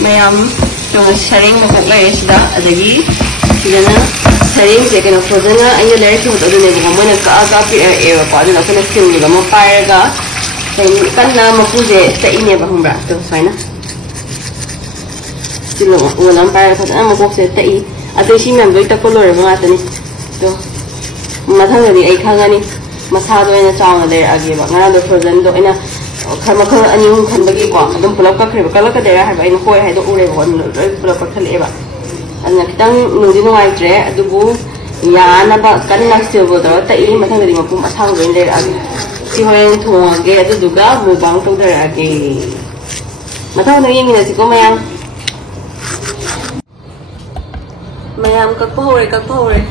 mayam yung sharing makok lay sida adagi sidana sharing je kena frozen na anya lay chu do ne ba mo na ka ka pi e pa de na ko na kin ni ba mo fire ga kan na mo pu je ta ine ba hum ra to sai na silo wala fire ko na mo ko se ta i ate shi mem doi ta ko lo re ba ta ni to mathang ni ai kha ga ni masa do ina chaw na de age ba ngara do frozen do ina khama kha ani hum khan bagi ko adum pulak ka khre ba kala ka de ra ha ba ina hoi ha do ure ko pulak ka khale ba anna kitang nudi no ai tre adubu ya na ba kan na se bo do ta I mathang ri ma pum athang do de age si hoen thong age adu duga mo bang to de age mathang no yeng ni si ko mayam kak pa hore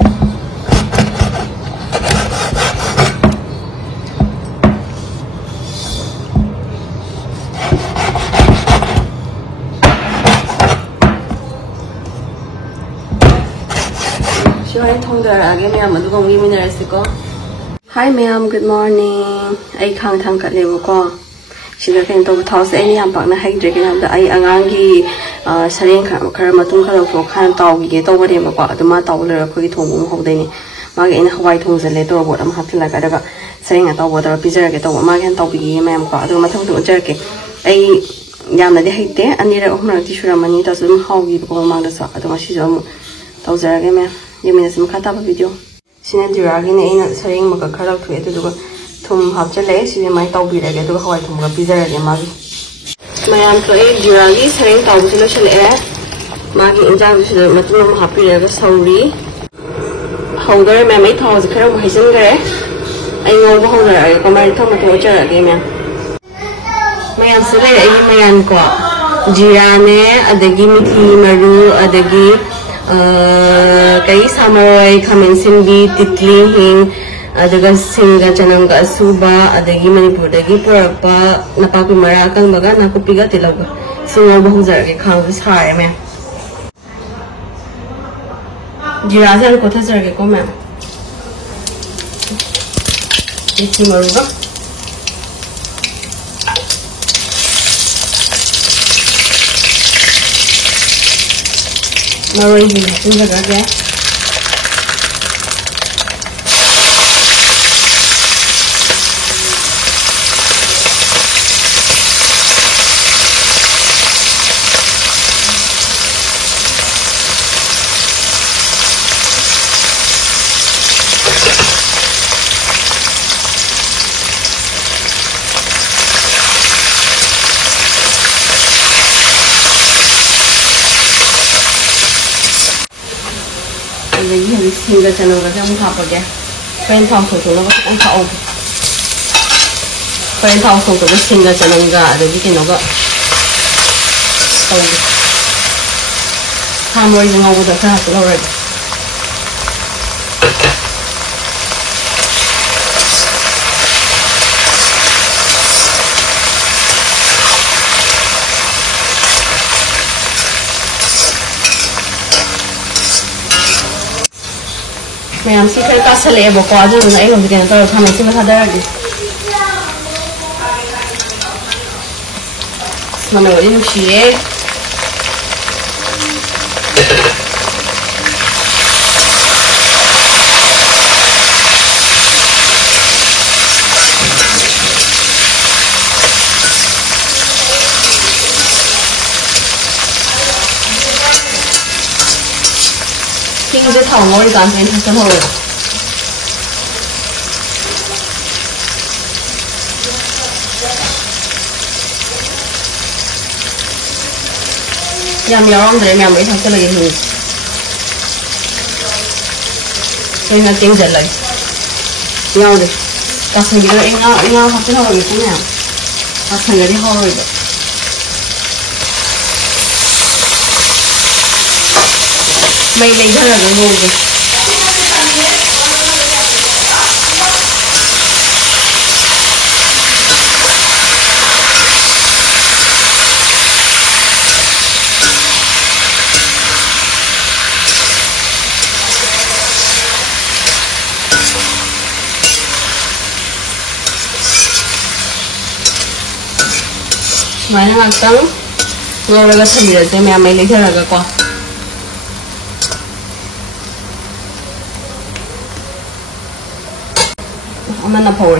Hi ma'am, good morning. Ay khang thang kat lewo ko. Sida ken to thos ai yam pak na hai dre ken da ai angang gi sareng khar matung khar fo khan taw gi to bare ma ko aduma taw le ko gi thong ho dai ni ma ge ina hawai thong zale to bot am hapti la ka da sareng taw bot pizza ge to ma gen taw gi ma'am ko adu ma thong to jar ke ai yam na de hai te ani ra hom na ti shura mani ta zum haw gi ko ma da sa adu ma shi zo taw jar ge me yemi sim khata ba video sine diragi ne ina sareng ma ka khara thu etu du thum hap chale sine mai taw bi rage du hawai thum ga pizza rage ma gi mayam to e diragi sareng taw bi lo chale ma gi injang bi de matum ma happy rage sauri howder me mai thaw khara ma haisen gare ai ngo ba howder ai ko mai thom ma to cha rage me mayam sele ai mayam ko jira ne adagi mithi maru adagi kai samaroi khamen simbi titli hing adaga singa chananga asuba adagi manipur dagi purapa napapi mara kang baga nakupiga tilaga singa bahuzar ge khang sare me jira jan kotha jar ge ko me iti maruga maroi hi tin jaga ge ini singa channel ka jam khap ge pen thong so so ko ang thau pen thong so ko singa channel ga de ki no ga oh ham roi ngo go da sa so rồi mayam si khar ka sale bo ko aju na ai hom de to thame si ma thada di mana wadi nu shi king je thau ngoi gan pen thak ho yam yom de yam mai thak le hi pen na king je lai nhau de ka sang gi ro nga thak ho ri ku na ka sang gi ho ri mày lấy ra là ngồi rồi mày đang ăn trắng ngồi thầm được cho mẹ mấy lấy theo là cái con mà nạp hồi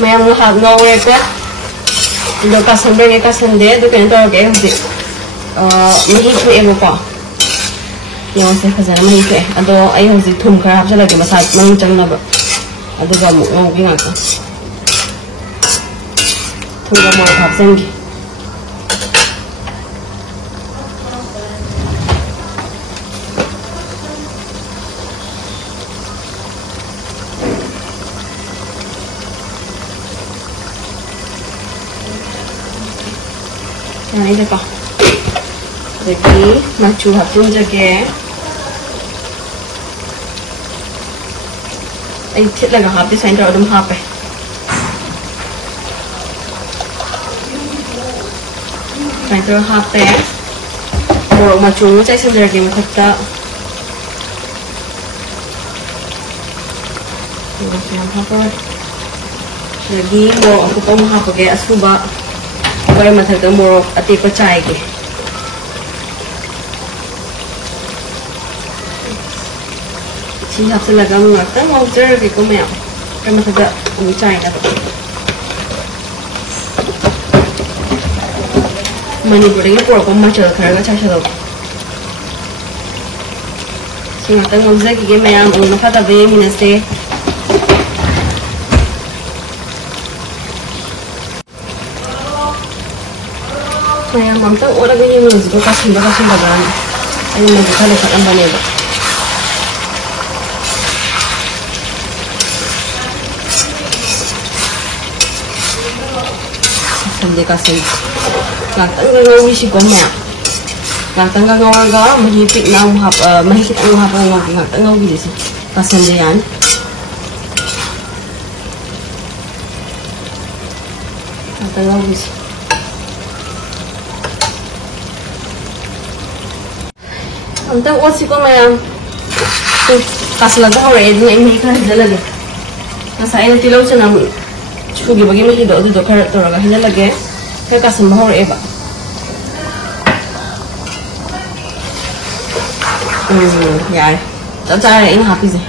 mẹ muốn hạt ngầu này quá được cả sân đây cả sân đấy tôi cái đó cái gì mấy cái em có yang saya kerja nama itu atau ayah harus thum kerap saja lagi masa mengencang nabo atau kamu mau gimana thum kamu kerap sengki nah ini kok jadi macu hapun jaga ai chết là hấp thì sáng rồi đâm hấp ấy sáng rồi hấp đấy một mà chú chạy xem được game thật đó hấp rồi lagi mau aku tahu hấp cái asuba vậy mà thật cái một ati có chai kì chỉ học sinh là cái mà tất mau chơi cái cô mèo cái mà thật sự uống chai là mình vừa đến cái của mà chờ thời cái chai chờ chỉ mà tất mau chơi cái mèo uống nó phát ra về mình sẽ mèo mắm tất ủa là cái gì mình chỉ có cá xin vào đó anh mình chỉ thay được ăn vào này dia kasih latang ngau isi gomnya latang ngau ngau mahipit na mahikit ang hap ngau latang ngau gitu sih kasih dia latang ngau gitu untuk what sih gomnya kasih lagi orang itu yang mahikit jalan deh kasih ini tilau senang Sugi bagi macam itu karat tu orang hanya lagi saya kasih mahal eba. Ya, cap cari ini habis sih.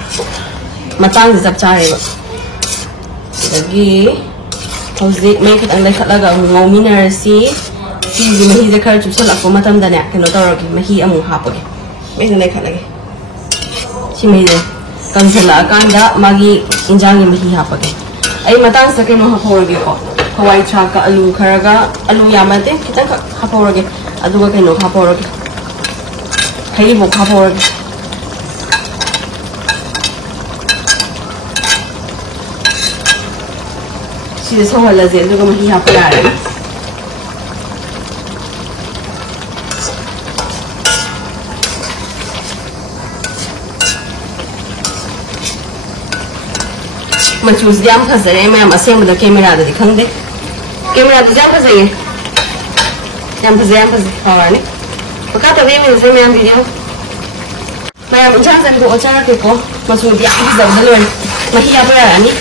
Matang sih cap cari eba. Lagi, hauzik mereka tak lagi lagi ngau minerasi. Si mahi zakar cuma aku matam dan ya kena tahu lagi mahi amu apa lagi. Mereka lagi. Si mahi kan selakan dah magi injangi mahi apa lagi. Ay matang sa kino hapawage ko hawai chaka alu karaga alu yamate kita hapawage aduga kino hapawage hay mo hapawage sila sa wala zin aduga mahihapayari Macam jam pasal मैं masih yang camera ada di khang deh camera tu jam pasal ye jam pasal orang ni maka tapi saya video मैं macam saya tu acara keko macam dia aku dah dulu ni masih apa ya ni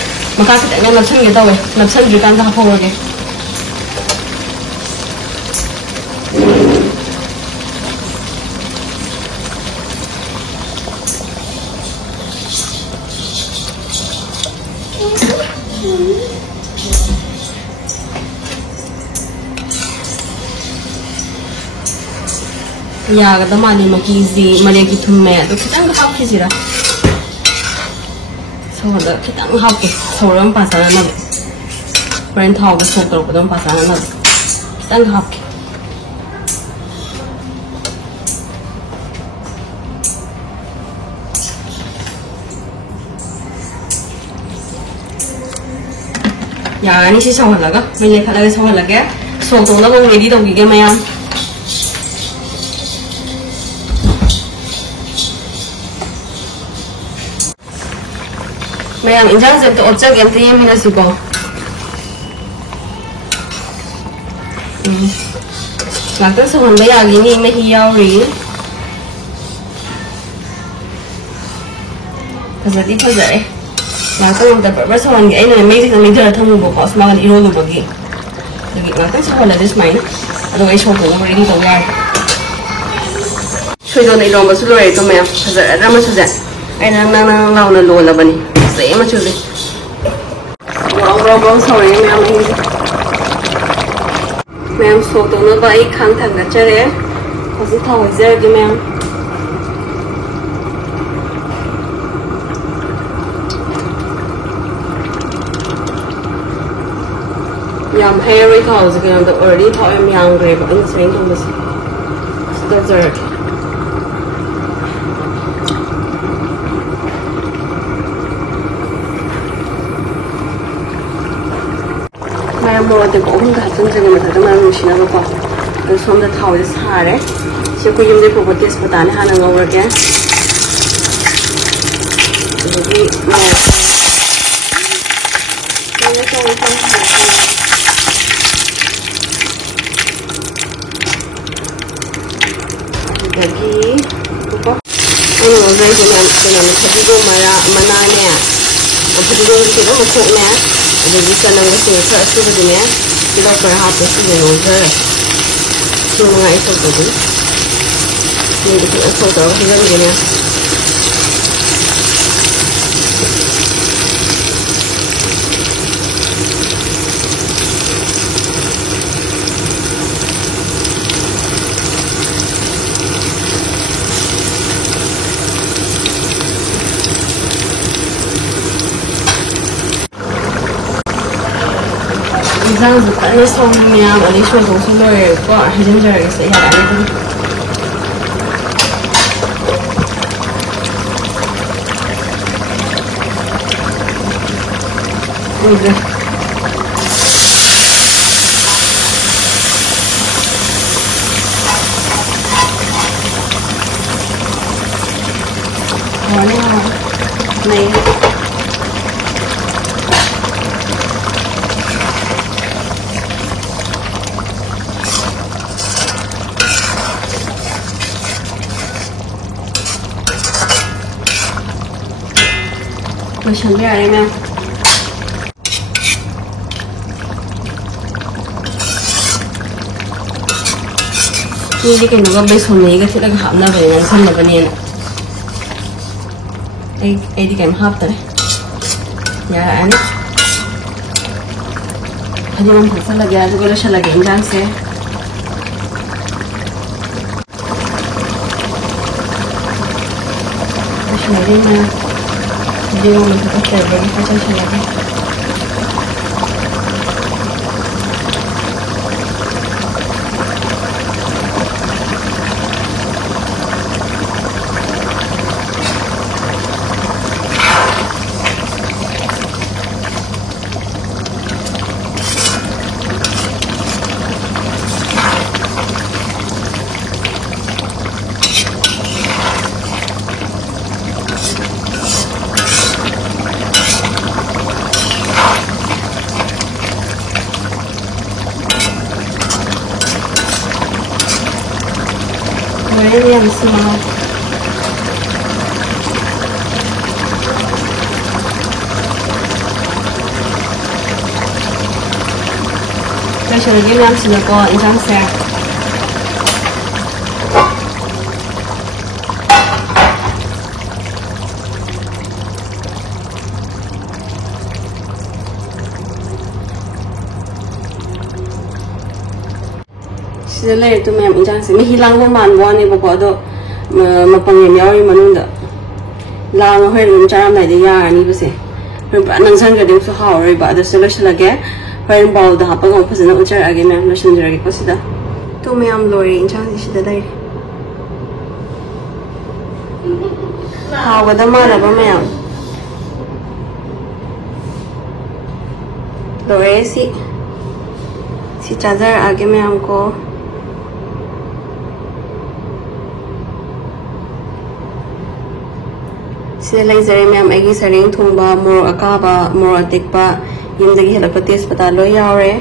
maka kita yang macam gitu weh macam juga kan apa lagi Ya, kata mani makizi, mani kita meh, tu kita ngahap kisira. So ada kita ngahap ke, seorang pasangan nabi. Pernah tahu besok tu orang pasangan nabi. Kita ngahap ke. Ya, ini sih sama lagi. Melihat lagi sama lagi. So tu lah orang ready tu gigi macam. Mayam injang se to ochak yam te yamina siko. Ngakta sohon ba yagi ni me hi yauri. Fazadi fazare. Ngakta ngam ta par sohon ge aina me ta me dara thamu bo kos magan iro lu bagi. Lagi ngakta sohon la this mine. Ado ai shot ko ready to yar. Shui do nei long ba su loi to me fazare ra ma su ja. Ai nang lau na lo la bani. Sai ma chu le. Ro sorry me am hi. Ma'am, so to no ba I khang thang ga chere khosi thaw zer gi ma'am yam hairy thaw zi ga the early thaw am yang gre ba in sein to this the zer ma'am mo de ko ga tung zi ga ta ma ru shi na ba ko som da thaw is hare se ko yum de ko tes patane ha na over ke jadi ma ne ko ko jadi ko ono zai ko na thadi go mana ne thadi go ke no ko ne jadi sana ko se ka su de ne kita berhati sih dengan orang, semua itu tadi, ini kita tahu kita begini. Giang zuka na song niya ani shwa so so lo ko hidden jar is ya ani ko okay này tôi chuẩn bị ở đây em ini cái nó có bê sồn này cái thứ đang hấp na về nó xong rồi bên này đây đi kèm hấp tới nhà anh hadi man thasa lagya to golo siya lagyan dyan se siya rin na hindi mo magkakasya kasi siya lagyan Very small. Đây là cái nam sinh có in trong xe. Sila lai tu mem injang se mi hilang ho man wa ni bo do ma pang yam yawi manung da la no hoi rum charam lai de ya ni bu se rum pa nang san ga ding su ha oi ba da sila sila ge hoi ball da ha pa ko phasana uchar age mem na shin jara ge ko sida tu mem lori injang si sida dai ha wa da ma la ba mem lori si charger age mem ko Sila leizare ma'am आई सरलें थोंबा मोर अकाबा मोर अतिकबा यमदगी help तेजपत्ता लो यावरे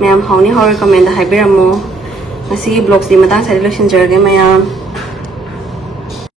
मैम हाउनी हाउ रिकमेंड हाइबिरमो मसी ब्लॉग सी मतांग साइड लोशन जरगे मैम